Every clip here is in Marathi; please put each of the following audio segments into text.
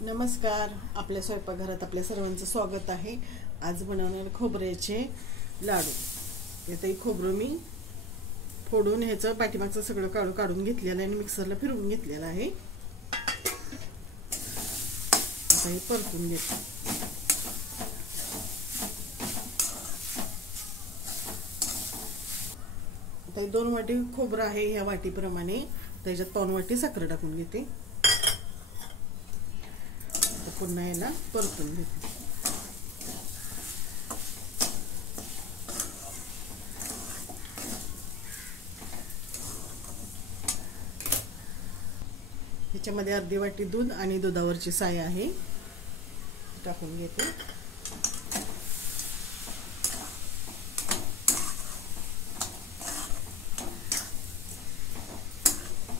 नमस्कार. आपल्या स्वयंपाकघरात आपल्या सर्वांचं स्वागत आहे. आज बनवणार खोबऱ्याचे लाडू. इथे खोबरं मी फोडून ह्याचं पाठीमागचं सगळं काढून घेतलेलं आहे आणि मिक्सरला फिरवून घेतलेलं आहे. आता हे परतून घेते. आता 2 वाटी खोबरं आहे. ह्या वाटीप्रमाणे त्याच्यात 2 वाटी साखर टाकून घेते. पुन्हा याला परतून घेते. ह्याच्यामध्ये अर्धी वाटी दूध आणि दुधावरची साय आहे टाकून घेते.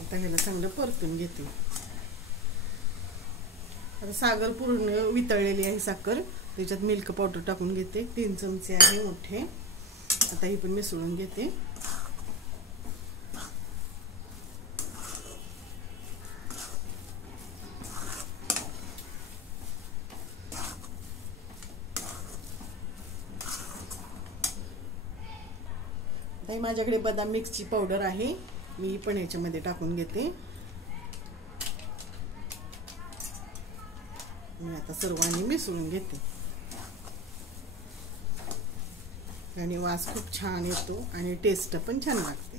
आता ह्याला चांगलं परतून घेते. आता साखर पूर्ण वितळलेली आहे. साखर त्याच्यात मिल्क पावडर टाकून घेते. 3 चमचे आहे मोठे. आता ही पण मिसळून घेते. आता माझ्याकडे बदाम मिक्सची पावडर आहे. मी पण ह्याच्यामध्ये टाकून घेते. मी आता सर्वांनी मिसळून घेते आणि वास खूप छान येतो आणि टेस्ट पण छान लागते.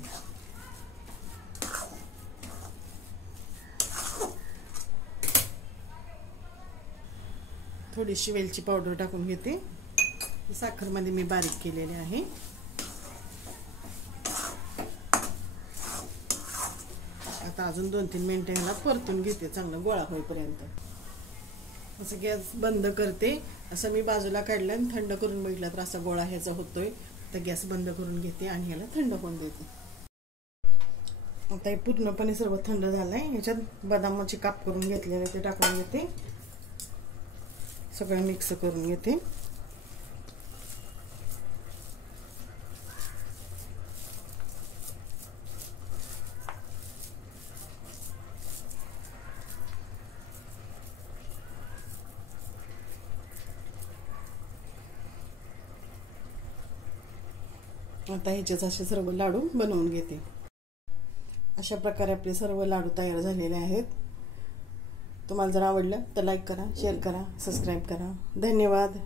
थोडीशी वेलची पावडर टाकून घेते. साखर मध्ये मी बारीक केलेले आहे. आता अजून 2-3 मिनिटे ह्याला परतून घेते चांगलं गोळा होईपर्यंत. असं गॅस बंद करते. असं मी बाजूला काढलं आणि थंड करून बघितलं तर असा गोळा ह्याचा होतोय. तर गॅस बंद करून घेते आणि ह्याला थंड होऊन देते. आता हे पूर्णपणे सर्व थंड झालंय. ह्याच्यात बदामाचे काप करून घेतलेले ते टाकून घेते. सगळं मिक्स करून घेते. आता ह्याचेच असे सर्व लाडू बनवून घेते. अशा प्रकारे आपले सर्व लाडू तयार झालेले आहेत. तुम्हाला जर आवडलं तर लाईक करा, शेअर करा, सबस्क्राईब करा. धन्यवाद.